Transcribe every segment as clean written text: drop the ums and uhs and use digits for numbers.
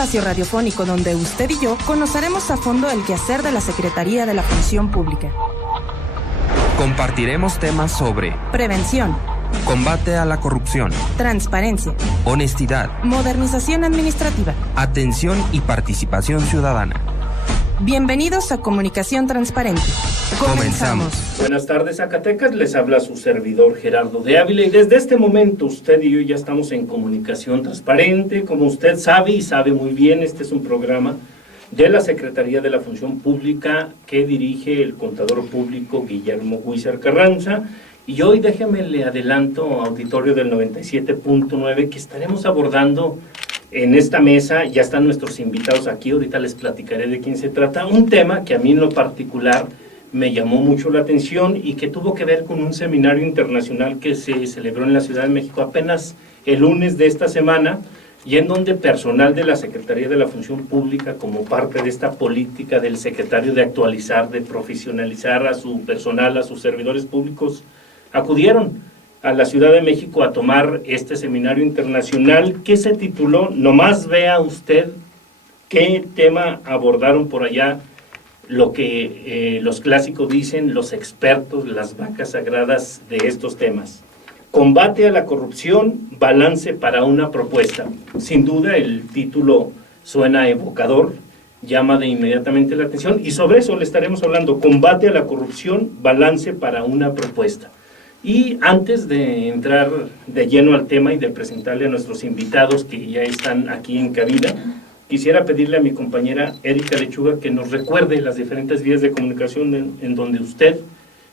espacio radiofónico donde usted y yo conoceremos a fondo el quehacer de la Secretaría de la Función Pública. Compartiremos temas sobre prevención, combate a la corrupción, transparencia, honestidad, modernización administrativa, atención y participación ciudadana. Bienvenidos a Comunicación Transparente. Comenzamos. Buenas tardes, Zacatecas. Les habla su servidor Gerardo de Ávila y desde este momento usted y yo ya estamos en Comunicación Transparente. Como usted sabe y sabe muy bien, este es un programa de la Secretaría de la Función Pública que dirige el contador público Guillermo Huizar Carranza. Y hoy déjeme le adelanto, auditorio del 97.9, que estaremos abordando en esta mesa. Ya están nuestros invitados aquí, ahorita les platicaré de quién se trata. Un tema que a mí en lo particular me llamó mucho la atención y que tuvo que ver con un seminario internacional que se celebró en la Ciudad de México apenas el lunes de esta semana, y en donde personal de la Secretaría de la Función Pública, como parte de esta política del secretario de actualizar, de profesionalizar a su personal, a sus servidores públicos, acudieron a la Ciudad de México a tomar este seminario internacional que se tituló, nomás vea usted qué tema abordaron por allá, lo que los clásicos dicen, los expertos, las vacas sagradas de estos temas. Combate a la corrupción, balance para una propuesta. Sin duda el título suena evocador, llama de inmediatamente la atención y sobre eso le estaremos hablando, combate a la corrupción, balance para una propuesta. Y antes de entrar de lleno al tema y de presentarle a nuestros invitados que ya están aquí en cabina, quisiera pedirle a mi compañera Erika Lechuga que nos recuerde las diferentes vías de comunicación en donde usted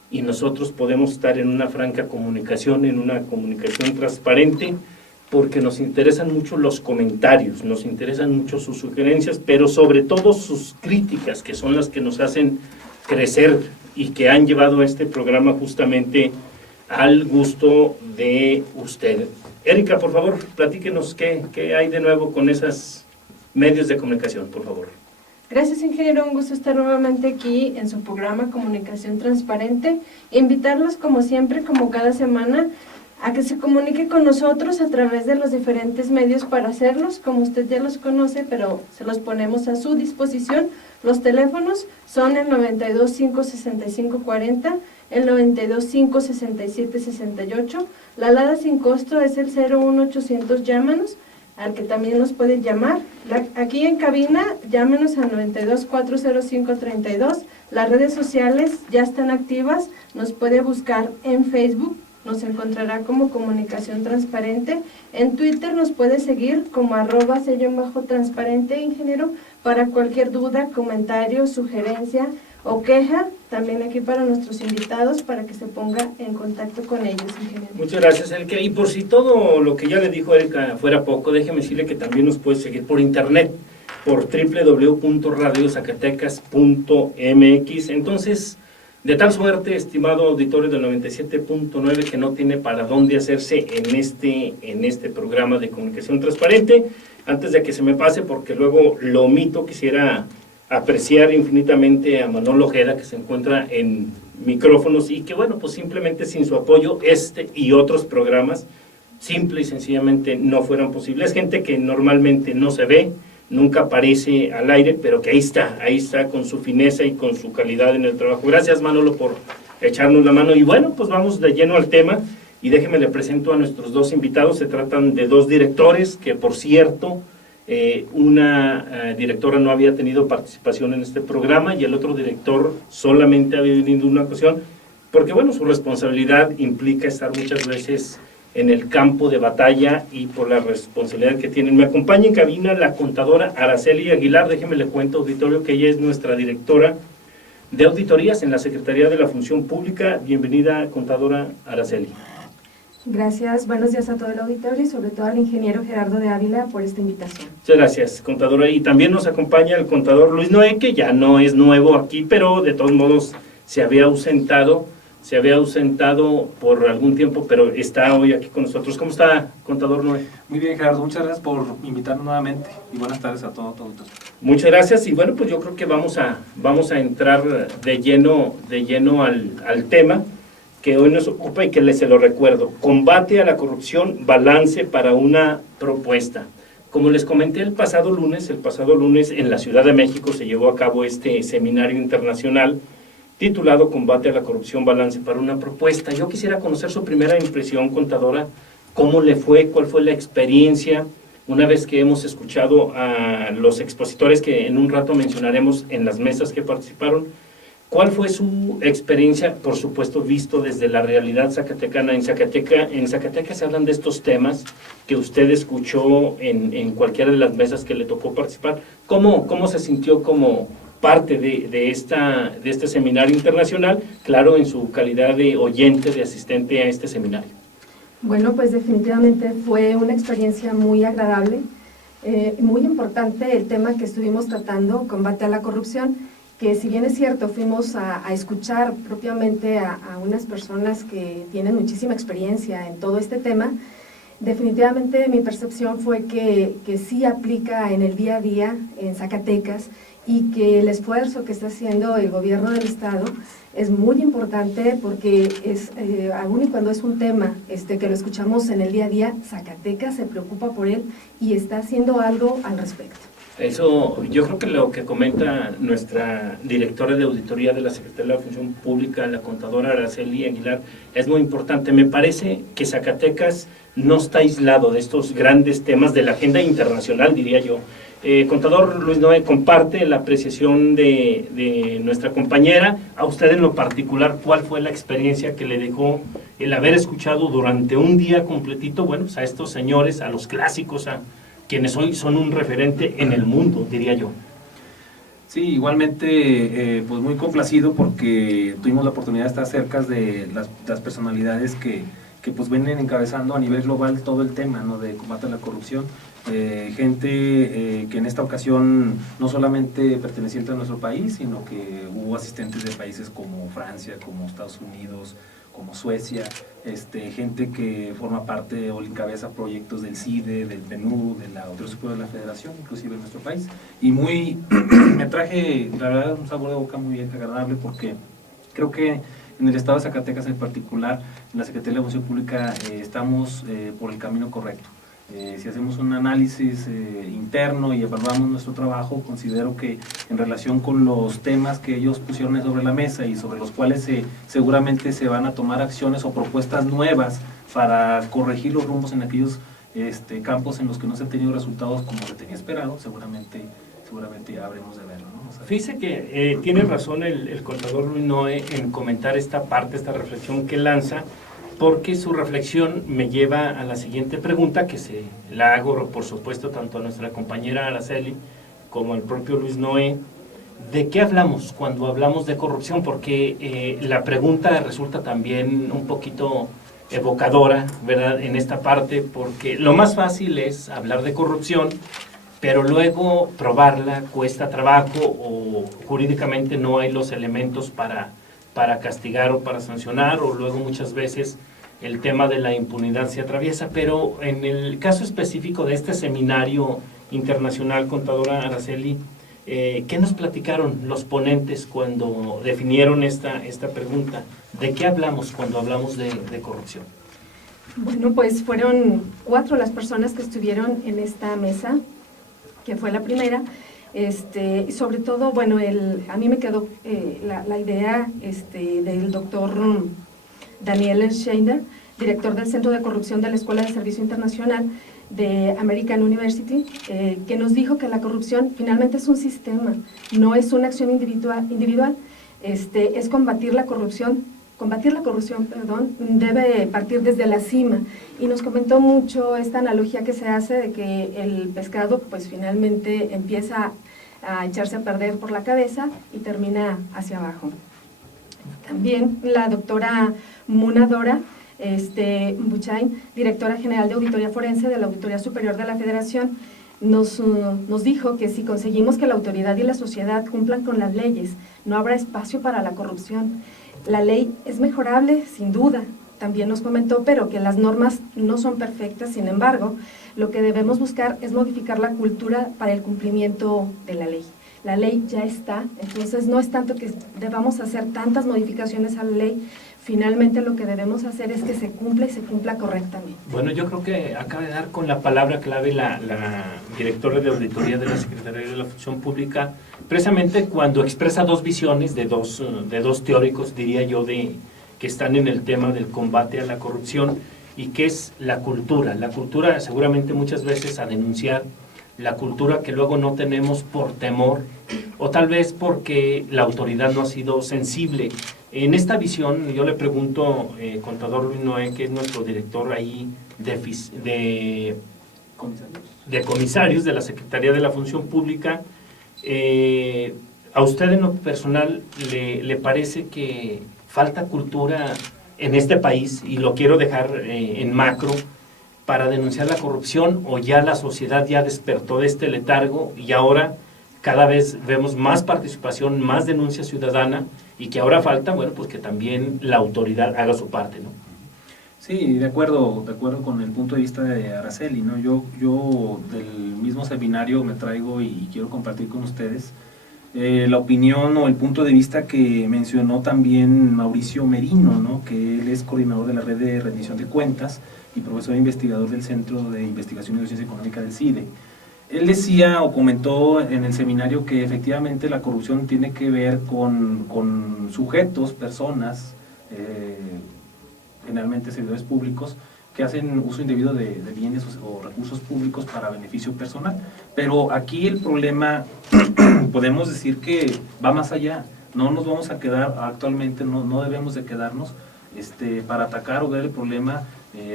y nosotros podemos estar en una franca comunicación, en una comunicación transparente, porque nos interesan mucho los comentarios, nos interesan mucho sus sugerencias, pero sobre todo sus críticas, que son las que nos hacen crecer y que han llevado a este programa justamente al gusto de usted. Erika, por favor, platíquenos qué hay de nuevo con esos medios de comunicación, por favor. Gracias, ingeniero, un gusto estar nuevamente aquí en su programa Comunicación Transparente. Invitarlos, como siempre, como cada semana, a que se comunique con nosotros a través de los diferentes medios para hacerlos, como usted ya los conoce, pero se los ponemos a su disposición. Los teléfonos son el 92 565 40, el 92 567 68, la alada sin costo es el 01800 llámanos, al que también nos pueden llamar. Aquí en cabina, llámenos al 92 405 32, las redes sociales ya están activas, nos puede buscar en Facebook, nos encontrará como Comunicación Transparente, en Twitter nos puede seguir como @_transparente, ingeniero, para cualquier duda, comentario, sugerencia o queja, también aquí para nuestros invitados, para que se ponga en contacto con ellos, ingeniero. Muchas gracias, Erika. Y por si todo lo que ya le dijo Erika fuera poco, déjeme decirle que también nos puede seguir por internet, por www.radiozacatecas.mx. Entonces, de tal suerte, estimado auditorio del 97.9, que no tiene para dónde hacerse en este programa de Comunicación Transparente. Antes de que se me pase, porque luego lo omito, quisiera apreciar infinitamente a Manolo Ojeda, que se encuentra en micrófonos y que, bueno, pues simplemente sin su apoyo este y otros programas simple y sencillamente no fueran posibles. Gente que normalmente no se ve, nunca aparece al aire, pero que ahí está con su fineza y con su calidad en el trabajo. Gracias, Manolo, por echarnos la mano. Y bueno, pues vamos de lleno al tema y déjeme le presento a nuestros dos invitados. Se tratan de dos directores que, por cierto, una directora no había tenido participación en este programa y el otro director solamente había venido una ocasión, porque bueno, su responsabilidad implica estar muchas veces en el campo de batalla y por la responsabilidad que tienen. Me acompaña en cabina la contadora Araceli Aguilar. Déjeme le cuento, auditorio, que ella es nuestra directora de auditorías en la Secretaría de la Función Pública. Bienvenida, contadora Araceli. Gracias, buenos días a todo el auditorio y sobre todo al ingeniero Gerardo de Ávila por esta invitación. Muchas gracias, contadora. Y también nos acompaña el contador Luis Noé, que ya no es nuevo aquí, pero de todos modos se había ausentado por algún tiempo, pero está hoy aquí con nosotros. ¿Cómo está, contador Noé? Muy bien, Gerardo, muchas gracias por invitarnos nuevamente y buenas tardes a todos. Muchas gracias y bueno, pues yo creo que vamos a entrar de lleno al tema que hoy nos ocupa y que se lo recuerdo: combate a la corrupción, balance para una propuesta. Como les comenté el pasado lunes en la Ciudad de México se llevó a cabo este seminario internacional titulado Combate a la Corrupción, Balance para una Propuesta. Yo quisiera conocer su primera impresión, contadora, cómo le fue, cuál fue la experiencia, una vez que hemos escuchado a los expositores que en un rato mencionaremos en las mesas que participaron. ¿Cuál fue su experiencia, por supuesto, visto desde la realidad zacatecana? En Zacatecas se hablan de estos temas que usted escuchó en cualquiera de las mesas que le tocó participar. ¿Cómo se sintió como parte de este seminario internacional? Claro, en su calidad de oyente, de asistente a este seminario. Bueno, pues definitivamente fue una experiencia muy agradable, muy importante el tema que estuvimos tratando, combate a la corrupción, que si bien es cierto, fuimos a escuchar propiamente a unas personas que tienen muchísima experiencia en todo este tema. Definitivamente mi percepción fue que sí aplica en el día a día en Zacatecas y que el esfuerzo que está haciendo el gobierno del estado es muy importante porque aún y cuando es un tema que lo escuchamos en el día a día, Zacatecas se preocupa por él y está haciendo algo al respecto. Eso, yo creo que lo que comenta nuestra directora de auditoría de la Secretaría de la Función Pública, la contadora Araceli Aguilar, es muy importante. Me parece que Zacatecas no está aislado de estos grandes temas de la agenda internacional, diría yo. Contador Luis Noé, comparte la apreciación de nuestra compañera. A usted en lo particular, ¿cuál fue la experiencia que le dejó el haber escuchado durante un día completito, bueno, pues a estos señores, a los clásicos, a quienes hoy son un referente en el mundo, diría yo? Sí, igualmente pues muy complacido porque tuvimos la oportunidad de estar cerca de las personalidades que pues vienen encabezando a nivel global todo el tema, ¿no?, de combate a la corrupción. Gente que en esta ocasión no solamente perteneciente a nuestro país, sino que hubo asistentes de países como Francia, como Estados Unidos, como Suecia, gente que forma parte o encabeza proyectos del CIDE, del PNUD, de la Autoridad Superior de la Federación, inclusive en nuestro país. Y me traje, la verdad, un sabor de boca muy agradable porque creo que en el estado de Zacatecas en particular, en la Secretaría de la Función Pública, estamos por el camino correcto. Si hacemos un análisis interno y evaluamos nuestro trabajo, considero que en relación con los temas que ellos pusieron sobre la mesa y sobre los cuales seguramente se van a tomar acciones o propuestas nuevas para corregir los rumbos en aquellos campos en los que no se han tenido resultados como se tenía esperado, seguramente ya habremos de verlo, ¿no? O sea, fíjese que tiene razón el contador Luis Noé en comentar esta parte, esta reflexión que lanza, porque su reflexión me lleva a la siguiente pregunta, que se la hago, por supuesto, tanto a nuestra compañera Araceli como al propio Luis Noé. ¿De qué hablamos cuando hablamos de corrupción? Porque la pregunta resulta también un poquito evocadora, ¿verdad?, en esta parte, porque lo más fácil es hablar de corrupción, pero luego probarla cuesta trabajo o jurídicamente no hay los elementos para castigar o para sancionar, o luego muchas veces el tema de la impunidad se atraviesa. Pero en el caso específico de este seminario internacional, contadora Araceli, ¿qué nos platicaron los ponentes cuando definieron esta pregunta? ¿De qué hablamos cuando hablamos de corrupción? Bueno, pues fueron 4 las personas que estuvieron en esta mesa, que fue la primera. Sobre todo, bueno, a mí me quedó la idea del doctor Daniel Schneider, director del Centro de Corrupción de la Escuela de Servicio Internacional de American University, que nos dijo que la corrupción finalmente es un sistema, no es una acción individual, es combatir la corrupción, debe partir desde la cima. Y nos comentó mucho esta analogía que se hace de que el pescado pues finalmente empieza a echarse a perder por la cabeza y termina hacia abajo. También la doctora Muna Dora Buchain, directora general de Auditoría Forense de la Auditoría Superior de la Federación, nos dijo que si conseguimos que la autoridad y la sociedad cumplan con las leyes, no habrá espacio para la corrupción. La ley es mejorable, sin duda, también nos comentó, pero que las normas no son perfectas. Sin embargo, lo que debemos buscar es modificar la cultura para el cumplimiento de la ley. La ley ya está, entonces no es tanto que debamos hacer tantas modificaciones a la ley, finalmente lo que debemos hacer es que se cumpla y se cumpla correctamente. Bueno, yo creo que acaba de dar con la palabra clave la directora de auditoría de la Secretaría de la Función Pública, precisamente cuando expresa dos visiones de dos teóricos, diría yo, que están en el tema del combate a la corrupción, y que es la cultura seguramente muchas veces a denunciar, la cultura que luego no tenemos por temor, o tal vez porque la autoridad no ha sido sensible. En esta visión, yo le pregunto, contador Luis Noé, que es nuestro director ahí de comisarios de la Secretaría de la Función Pública, ¿a usted en lo personal le parece que falta cultura en este país, y lo quiero dejar en macro, para denunciar la corrupción, o ya la sociedad ya despertó de este letargo y ahora cada vez vemos más participación, más denuncia ciudadana, y que ahora falta, bueno, pues que también la autoridad haga su parte, ¿no? Sí, de acuerdo con el punto de vista de Araceli, ¿no? Yo del mismo seminario me traigo y quiero compartir con ustedes la opinión o el punto de vista que mencionó también Mauricio Merino, ¿no? Que él es coordinador de la red de rendición de cuentas y profesor investigador del Centro de Investigación y Docencia Económica del CIDE. Él decía o comentó en el seminario que efectivamente la corrupción tiene que ver con sujetos, personas, generalmente servidores públicos, que hacen uso indebido de bienes o recursos públicos para beneficio personal. Pero aquí el problema, podemos decir que va más allá. No nos vamos a quedar actualmente, no debemos de quedarnos para atacar o ver el problema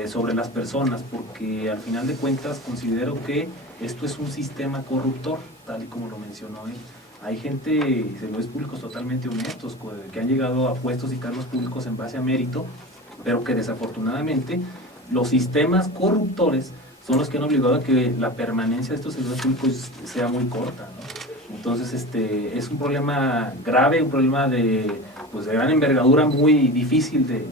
sobre las personas, porque al final de cuentas considero que esto es un sistema corruptor, tal y como lo mencionó él. Hay gente, servidores públicos totalmente honestos, que han llegado a puestos y cargos públicos en base a mérito, pero que desafortunadamente los sistemas corruptores son los que han obligado a que la permanencia de estos servidores públicos sea muy corta, ¿no? Entonces es un problema grave, un problema de gran envergadura, muy difícil de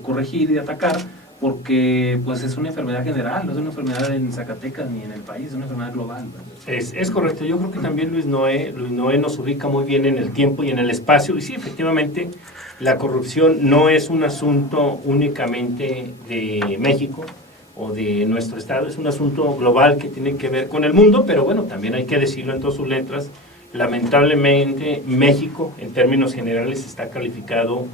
corregir y de atacar, porque pues es una enfermedad general, no es una enfermedad en Zacatecas ni en el país, es una enfermedad global, ¿no? Es correcto. Yo creo que también Luis Noé nos ubica muy bien en el tiempo y en el espacio, y sí, efectivamente, la corrupción no es un asunto únicamente de México o de nuestro estado, es un asunto global que tiene que ver con el mundo, pero bueno, también hay que decirlo en todas sus letras, lamentablemente México en términos generales está calificado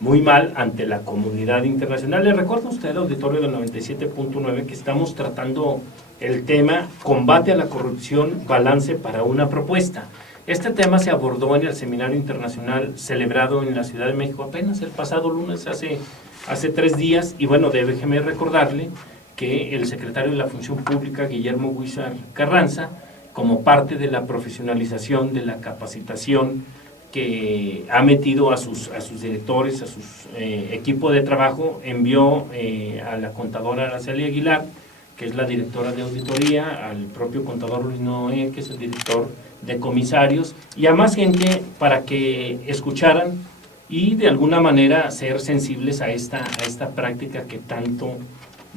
muy mal ante la comunidad internacional. Le recuerdo a usted, auditorio del 97.9, que estamos tratando el tema combate a la corrupción, balance para una propuesta. Este tema se abordó en el seminario internacional celebrado en la Ciudad de México apenas el pasado lunes, hace 3 días, y bueno, déjeme recordarle que el secretario de la Función Pública, Guillermo Huízar Carranza, como parte de la profesionalización, de la capacitación que ha metido a sus directores, a sus equipo de trabajo, envió a la contadora Araceli Aguilar, que es la directora de auditoría, al propio contador Luis Noé, que es el director de comisarios, y a más gente para que escucharan y de alguna manera ser sensibles a esta práctica que tanto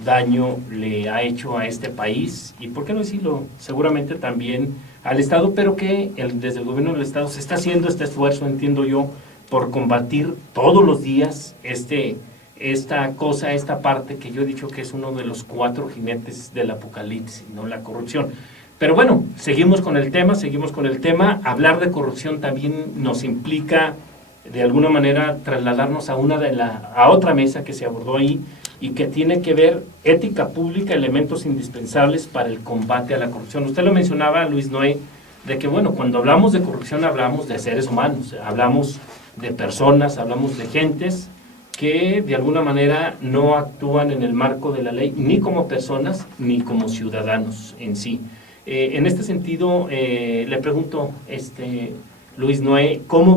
daño le ha hecho a este país, y por qué no decirlo, seguramente también al Estado, pero que desde el gobierno del Estado se está haciendo este esfuerzo, entiendo yo, por combatir todos los días esta parte que yo he dicho que es uno de los 4 jinetes del apocalipsis, ¿no? La corrupción. Pero bueno, seguimos con el tema. Hablar de corrupción también nos implica de alguna manera trasladarnos a otra mesa que se abordó ahí, y que tiene que ver ética pública, elementos indispensables para el combate a la corrupción. Usted lo mencionaba, Luis Noé, de que bueno, cuando hablamos de corrupción hablamos de seres humanos, hablamos de personas, hablamos de gentes que de alguna manera no actúan en el marco de la ley, ni como personas, ni como ciudadanos en sí. En este sentido, le pregunto, Luis Noé, ¿cómo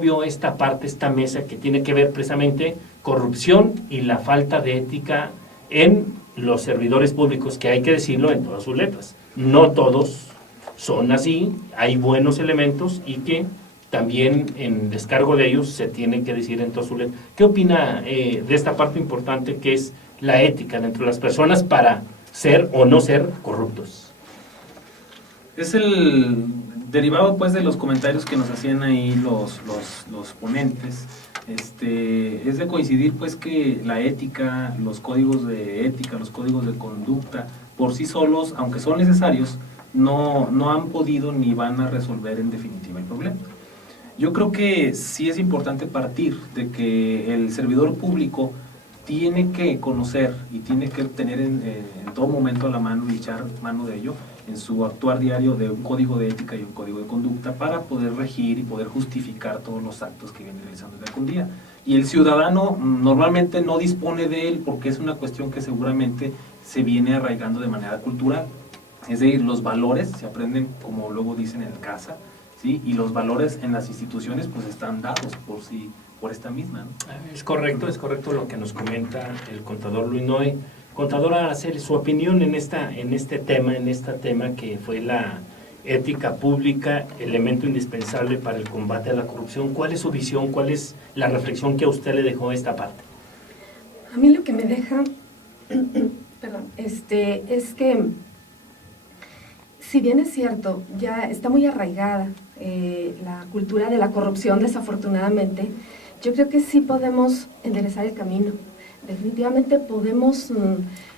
vio esta parte, esta mesa que tiene que ver precisamente corrupción y la falta de ética en los servidores públicos, que hay que decirlo en todas sus letras? No todos son así, hay buenos elementos y que también en descargo de ellos se tiene que decir en todas sus letras. ¿Qué opina de esta parte importante que es la ética dentro de las personas para ser o no ser corruptos? Derivado pues de los comentarios que nos hacían ahí los ponentes, es de coincidir pues que la ética, los códigos de ética, los códigos de conducta, por sí solos, aunque son necesarios, no han podido ni van a resolver en definitiva el problema. Yo creo que sí es importante partir de que el servidor público tiene que conocer y tiene que tener en todo momento a la mano y echar mano de ello en su actuar diario de un código de ética y un código de conducta para poder regir y poder justificar todos los actos que viene realizando día con día. Y el ciudadano normalmente no dispone de él porque es una cuestión que seguramente se viene arraigando de manera cultural. Es decir, los valores se aprenden, como luego dicen, en casa, ¿sí? Y los valores en las instituciones pues están dados por esta misma, ¿no? Es correcto lo que nos comenta el contador Luis Noé. Contadora Araceli, su opinión en este tema que fue la ética pública, elemento indispensable para el combate a la corrupción. ¿Cuál es su visión? ¿Cuál es la reflexión que a usted le dejó esta parte? A mí lo que me deja, perdón, es que si bien es cierto, ya está muy arraigada la cultura de la corrupción, desafortunadamente, yo creo que sí podemos enderezar el camino. Definitivamente podemos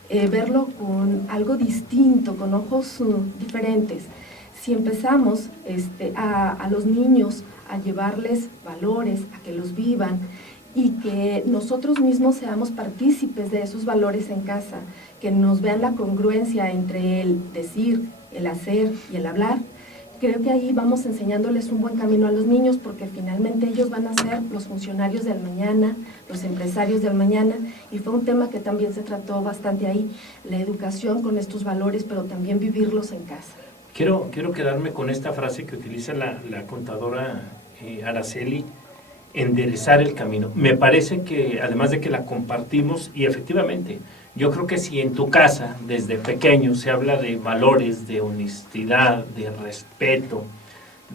verlo con algo distinto, con ojos diferentes. Si empezamos a los niños a llevarles valores, a que los vivan y que nosotros mismos seamos partícipes de esos valores en casa, que nos vean la congruencia entre el decir, el hacer y el hablar, creo que ahí vamos enseñándoles un buen camino a los niños porque finalmente ellos van a ser los funcionarios del mañana, los empresarios del mañana, y fue un tema que también se trató bastante ahí, la educación con estos valores, pero también vivirlos en casa. Quiero quedarme con esta frase que utiliza la contadora Araceli, enderezar el camino. Me parece que además de que la compartimos, y efectivamente, yo creo que si en tu casa, desde pequeño, se habla de valores, de honestidad, de respeto,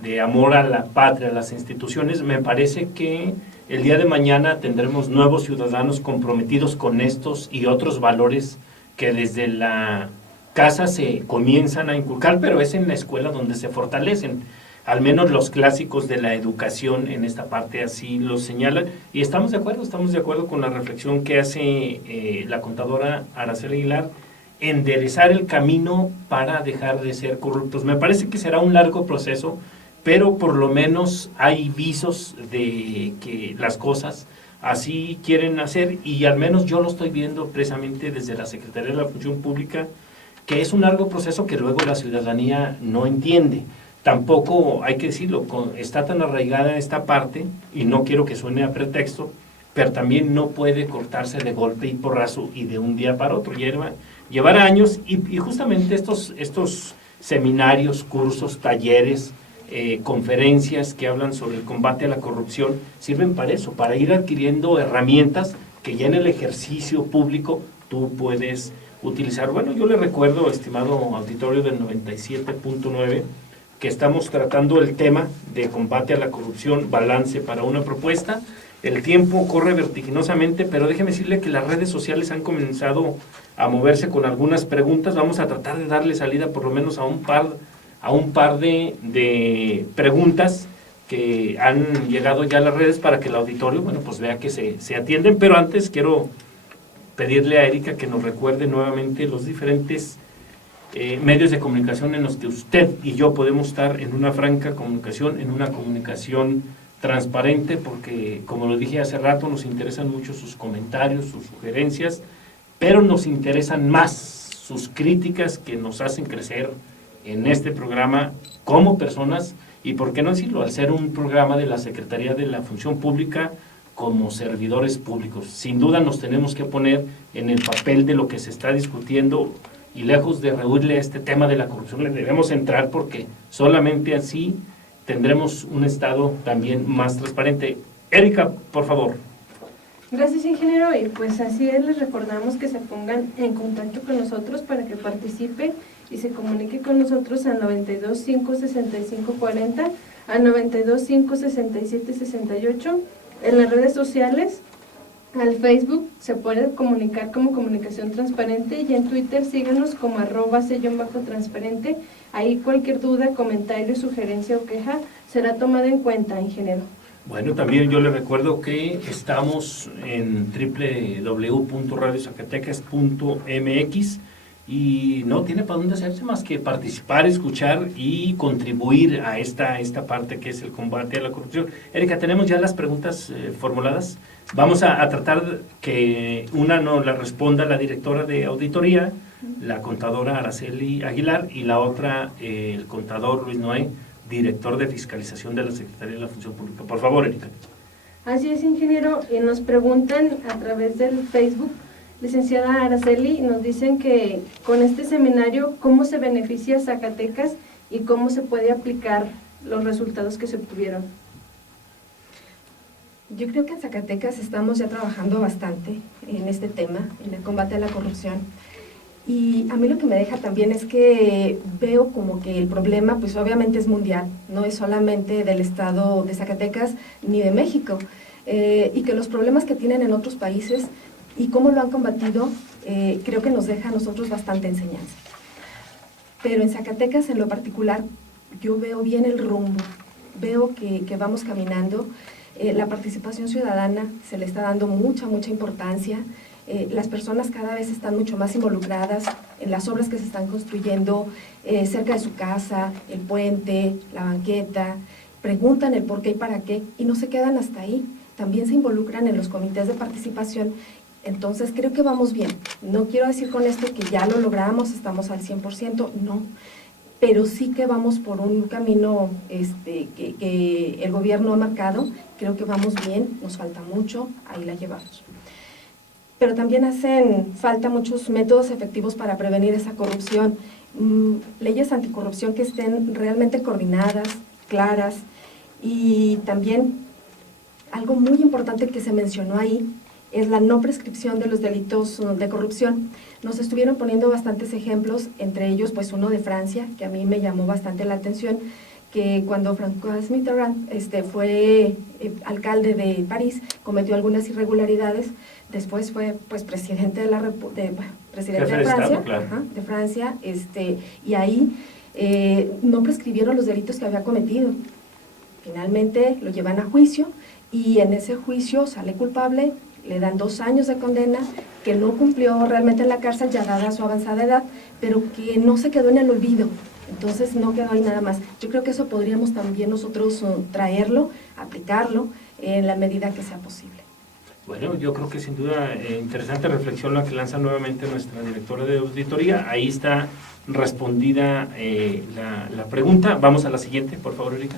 de amor a la patria, a las instituciones, me parece que el día de mañana tendremos nuevos ciudadanos comprometidos con estos y otros valores que desde la casa se comienzan a inculcar, pero es en la escuela donde se fortalecen. Al menos los clásicos de la educación en esta parte así lo señalan, y estamos de acuerdo con la reflexión que hace la contadora Araceli Aguilar, enderezar el camino para dejar de ser corruptos. Me parece que será un largo proceso, pero por lo menos hay visos de que las cosas así quieren hacer, y al menos yo lo estoy viendo precisamente desde la Secretaría de la Función Pública, que es un largo proceso que luego la ciudadanía no entiende. Tampoco, hay que decirlo, está tan arraigada esta parte, y no quiero que suene a pretexto, pero también no puede cortarse de golpe y porrazo y de un día para otro. Llevar años, y justamente estos seminarios, cursos, talleres, conferencias que hablan sobre el combate a la corrupción, sirven para eso, para ir adquiriendo herramientas que ya en el ejercicio público tú puedes utilizar. Bueno, yo le recuerdo, estimado auditorio del 97.9, que estamos tratando el tema de combate a la corrupción, balance para una propuesta. El tiempo corre vertiginosamente, pero déjeme decirle que las redes sociales han comenzado a moverse con algunas preguntas. Vamos a tratar de darle salida por lo menos a un par de preguntas que han llegado ya a las redes para que el auditorio, bueno, pues vea que se atienden. Pero antes quiero pedirle a Erika que nos recuerde nuevamente los diferentes medios de comunicación en los que usted y yo podemos estar en una franca comunicación, en una comunicación transparente, porque como lo dije hace rato, nos interesan mucho sus comentarios, sus sugerencias, pero nos interesan más sus críticas que nos hacen crecer en este programa como personas, y por qué no decirlo, al ser un programa de la Secretaría de la Función Pública como servidores públicos. Sin duda nos tenemos que poner en el papel de lo que se está discutiendo, y lejos de rehuirle a este tema de la corrupción, le debemos entrar, porque solamente así tendremos un Estado también más transparente. Erika, por favor. Gracias, ingeniero, y pues así es, les recordamos que se pongan en contacto con nosotros para que participe y se comunique con nosotros al 92 565 40, al 92 567 68, en las redes sociales. Al Facebook se puede comunicar como Comunicación Transparente y en Twitter síganos como @_transparente. Ahí cualquier duda, comentario, sugerencia o queja será tomada en cuenta, ingeniero. Bueno, también yo le recuerdo que estamos en www.radiozacatecas.mx y no tiene para dónde hacerse más que participar, escuchar y contribuir a esta parte que es el combate a la corrupción. Erika, tenemos ya las preguntas formuladas. Vamos a tratar que una nos la responda la directora de auditoría, la contadora Araceli Aguilar, y la otra el contador Luis Noé, director de fiscalización de la Secretaría de la Función Pública. Por favor, Erika. Así es, ingeniero, y nos preguntan a través del Facebook, licenciada Araceli, nos dicen que con este seminario, ¿cómo se beneficia Zacatecas y cómo se puede aplicar los resultados que se obtuvieron? Yo creo que en Zacatecas estamos ya trabajando bastante en este tema, en el combate a la corrupción. Y a mí lo que me deja también es que veo como que el problema, pues obviamente es mundial, no es solamente del estado de Zacatecas ni de México, y que los problemas que tienen en otros países y cómo lo han combatido, creo que nos deja a nosotros bastante enseñanza. Pero en Zacatecas en lo particular, yo veo bien el rumbo, veo que vamos caminando, la participación ciudadana se le está dando mucha importancia. Las personas cada vez están mucho más involucradas en las obras que se están construyendo cerca de su casa, el puente, la banqueta, preguntan el por qué y para qué y no se quedan hasta ahí, también se involucran en los comités de participación. Entonces creo que vamos bien. No quiero decir con esto que ya lo logramos, estamos al 100%, no, pero sí que vamos por un camino que el gobierno ha marcado. Creo que vamos bien, nos falta mucho, ahí la llevamos. Pero también hacen falta muchos métodos efectivos para prevenir esa corrupción, leyes anticorrupción que estén realmente coordinadas, claras, y también algo muy importante que se mencionó ahí es la no prescripción de los delitos de corrupción. Nos estuvieron poniendo bastantes ejemplos, entre ellos pues uno de Francia, que a mí me llamó bastante la atención, que cuando François Mitterrand fue alcalde de París, cometió algunas irregularidades, después fue pues presidente de Francia, claro. De Francia, y ahí no prescribieron los delitos que había cometido. Finalmente lo llevan a juicio y en ese juicio sale culpable, le dan 2 años de condena, que no cumplió realmente en la cárcel ya dada su avanzada edad, pero que no se quedó en el olvido. Entonces no quedó ahí nada más. Yo creo que eso podríamos también nosotros traerlo, aplicarlo en la medida que sea posible. Bueno, yo creo que sin duda interesante reflexión la que lanza nuevamente nuestra directora de auditoría. Ahí está respondida la pregunta. Vamos a la siguiente, por favor, Erika.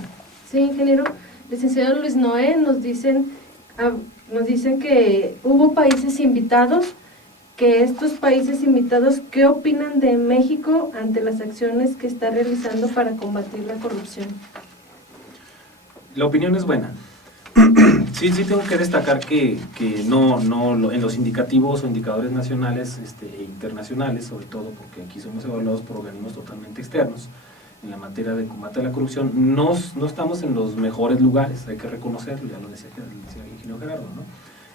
Sí, ingeniero. Licenciado Luis Noé, nos dicen que hubo países invitados, que estos países invitados, ¿qué opinan de México ante las acciones que está realizando para combatir la corrupción? La opinión es buena. Sí, tengo que destacar que no en los indicativos o indicadores nacionales e internacionales, sobre todo porque aquí somos evaluados por organismos totalmente externos, en la materia de combate a la corrupción, no estamos en los mejores lugares, hay que reconocerlo, ya lo decía el ingeniero Gerardo, ¿no?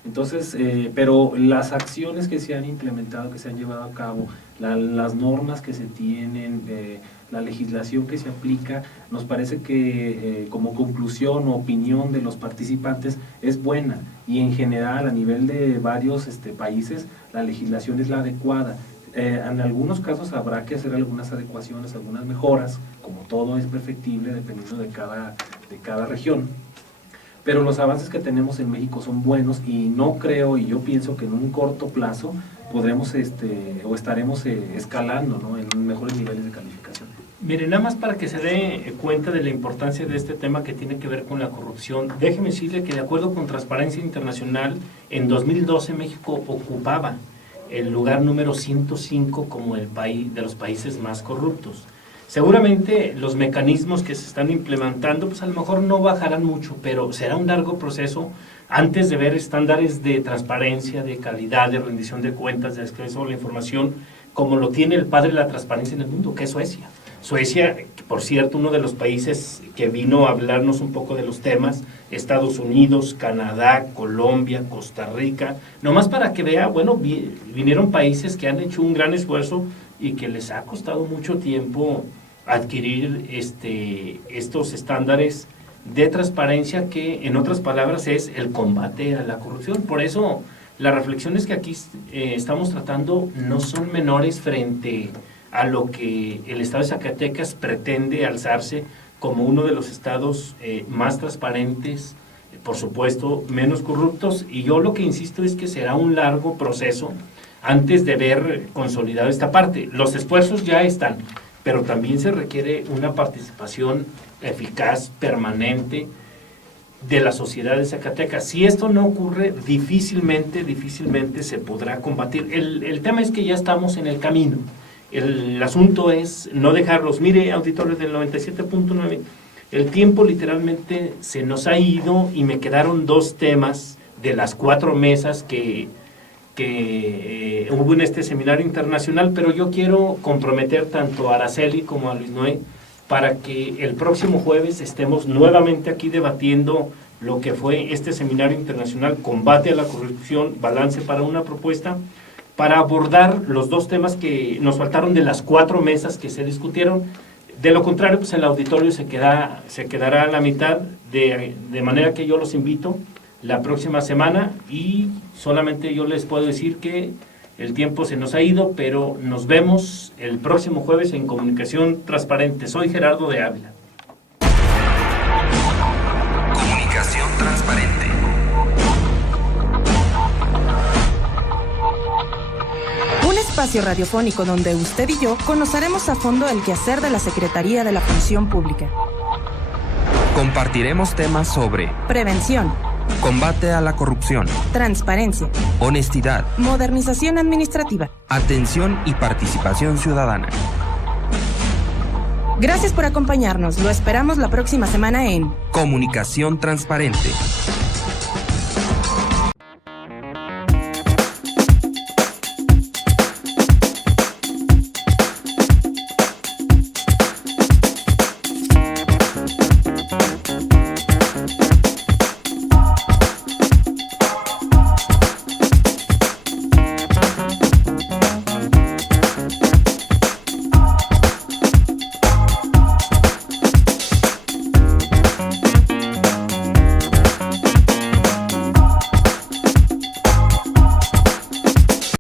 Entonces, pero las acciones que se han implementado, que se han llevado a cabo, las normas que se tienen, la legislación que se aplica, nos parece que como conclusión o opinión de los participantes es buena, y en general a nivel de varios países la legislación es la adecuada. En algunos casos habrá que hacer algunas adecuaciones, algunas mejoras, como todo es perfectible dependiendo de cada región. Pero los avances que tenemos en México son buenos y no creo, y yo pienso que en un corto plazo podremos o estaremos escalando, ¿no?, en mejores niveles de calificación. Mire, nada más para que se dé cuenta de la importancia de este tema que tiene que ver con la corrupción, déjeme decirle que de acuerdo con Transparencia Internacional, en 2012 México ocupaba el lugar número 105 como el país de los países más corruptos. Seguramente los mecanismos que se están implementando, pues a lo mejor no bajarán mucho, pero será un largo proceso antes de ver estándares de transparencia, de calidad, de rendición de cuentas, de acceso a la información, como lo tiene el padre de la transparencia en el mundo, que es Suecia. Suecia, por cierto, uno de los países que vino a hablarnos un poco de los temas, Estados Unidos, Canadá, Colombia, Costa Rica, nomás para que vea, bueno, vinieron países que han hecho un gran esfuerzo y que les ha costado mucho tiempo adquirir estos estándares de transparencia, que en otras palabras es el combate a la corrupción. Por eso las reflexiones que aquí estamos tratando no son menores frente a lo que el estado de Zacatecas pretende alzarse como uno de los estados más transparentes, por supuesto menos corruptos, y yo lo que insisto es que será un largo proceso antes de ver consolidado esta parte. Los esfuerzos ya están, pero también se requiere una participación eficaz, permanente, de la sociedad de Zacatecas. Si esto no ocurre, difícilmente se podrá combatir. El tema es que ya estamos en el camino. El asunto es no dejarlos. Mire, auditores del 97.9, el tiempo literalmente se nos ha ido y me quedaron 2 temas de las 4 mesas que hubo en este seminario internacional, pero yo quiero comprometer tanto a Araceli como a Luis Noé para que el próximo jueves estemos nuevamente aquí debatiendo lo que fue este seminario internacional, Combate a la Corrupción, Balance para una Propuesta, para abordar los 2 temas que nos faltaron de las 4 mesas que se discutieron. De lo contrario, pues el auditorio se quedará a la mitad, de manera que yo los invito la próxima semana, y solamente yo les puedo decir que el tiempo se nos ha ido, pero nos vemos el próximo jueves en Comunicación Transparente. Soy Gerardo de Ávila. Comunicación Transparente. Un espacio radiofónico donde usted y yo conoceremos a fondo el quehacer de la Secretaría de la Función Pública. Compartiremos temas sobre Prevención, combate a la corrupción, transparencia, honestidad, modernización administrativa. atención y participación ciudadana. Gracias por acompañarnos. Lo esperamos la próxima semana en Comunicación Transparente.